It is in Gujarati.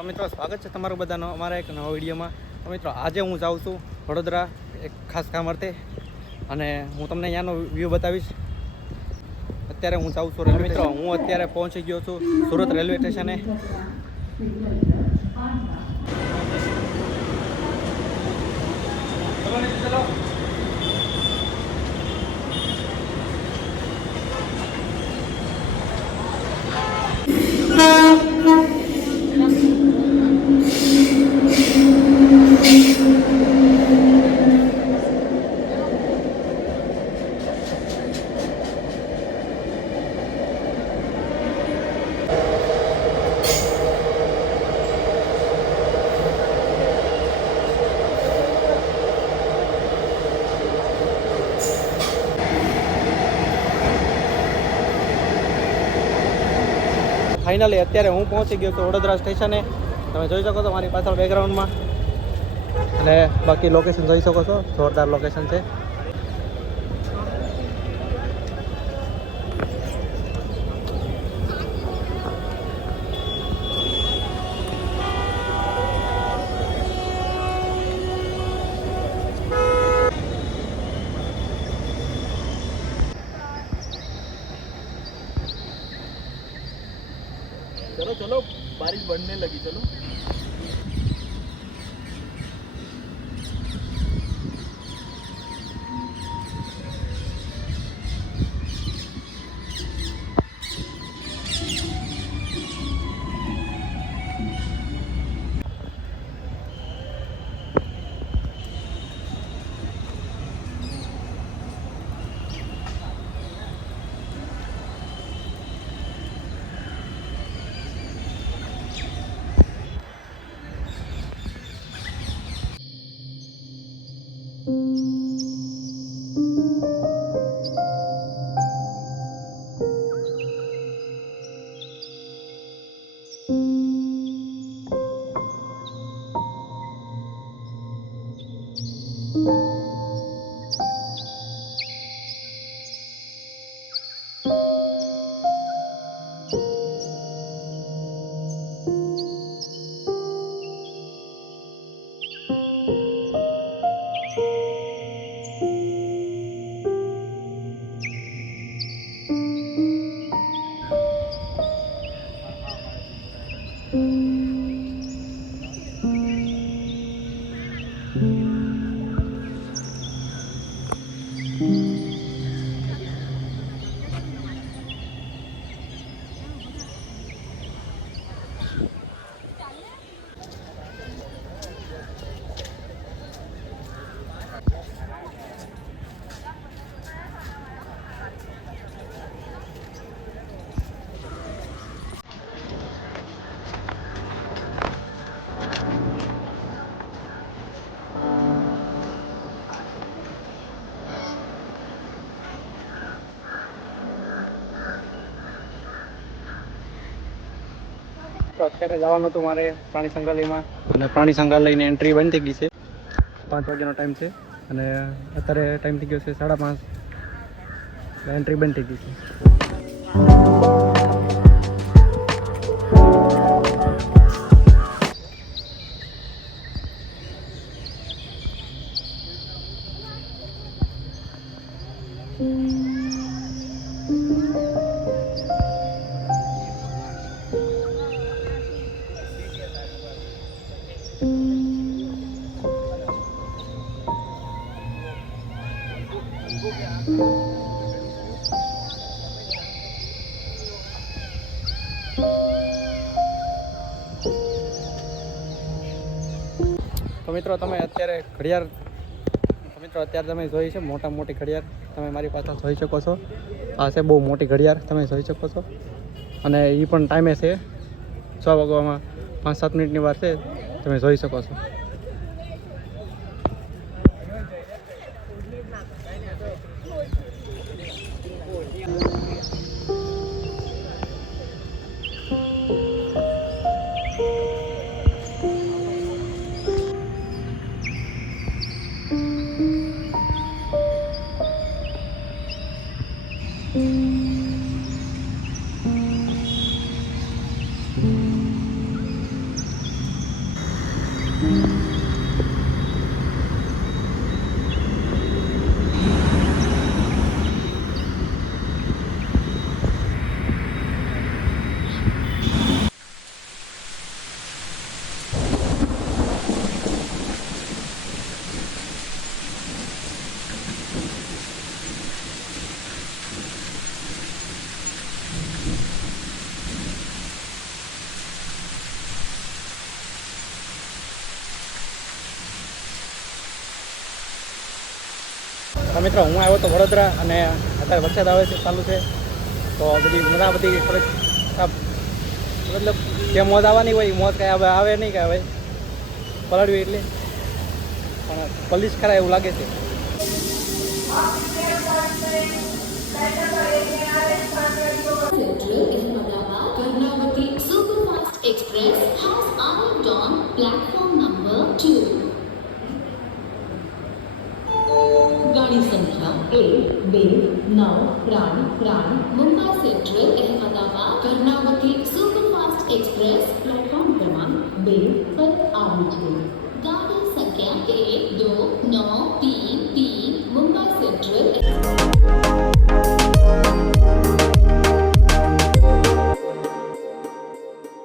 તો મિત્રો સ્વાગત છે તમારું બધાનો અમારા એક નવા વિડીયોમાં. તો મિત્રો આજે હું જાઉં છું વડોદરા એક ખાસ કામ અર્થે, અને હું તમને અહીંયાનો વ્યૂ બતાવીશ. અત્યારે હું જાઉં છું રેલવે. મિત્રો હું અત્યારે પહોંચી ગયો છું સુરત રેલવે સ્ટેશને. ચલો ફાઇનલી અત્યારે હું પહોંચી ગયો છું વડોદરા સ્ટેશને. તમે જોઈ શકો છો મારી પાછળ બેકગ્રાઉન્ડમાં, અને બાકી લોકેશન જોઈ શકો છો, જોરદાર લોકેશન છે. चलो चलो बारिश बढ़ने लगी, चलो. તો અત્યારે જવાનું હતું મારે પ્રાણી સંગ્રહાલયમાં, અને પ્રાણી સંગ્રહાલયની એન્ટ્રી બંધ થઈ ગઈ છે. 5 વાગ્યાનો ટાઈમ છે, અને અત્યારે ટાઈમ થઈ ગયો છે 5:30. એન્ટ્રી બંધ થઈ ગઈ છે. તો મિત્રો તમે અત્યારે તમે જોઈ છે મોટી ઘડિયાળ, તમે મારી પાસે જોઈ શકો છો. આ છે બહુ મોટી ઘડિયાળ, તમે જોઈ શકો છો. અને એ પણ ટાઈમે છે 6 વાગવામાં 5-7 મિનિટની વાર છે, તમે જોઈ શકો છો. હા મિત્રો, હું આવ્યો તો વડોદરા અને અત્યારે વરસાદ આવે છે, ચાલુ છે. તો બધી મજા બધી મતલબ જે મોજ આવવાની હોય મોજ કાંઈ હવે આવે નહીં કાંઈ હવે પલળવી એટલે પણ પલીસ ખરા એવું લાગે છે. Karnavati Superfast Express has arrived on platform number 2. गाड़ी संख्या 129 Mumbai central Ahmedabad Karnavati superfast express platform क्रमांक 2 पर આવી છે. ગાડી સંખ્યા 1293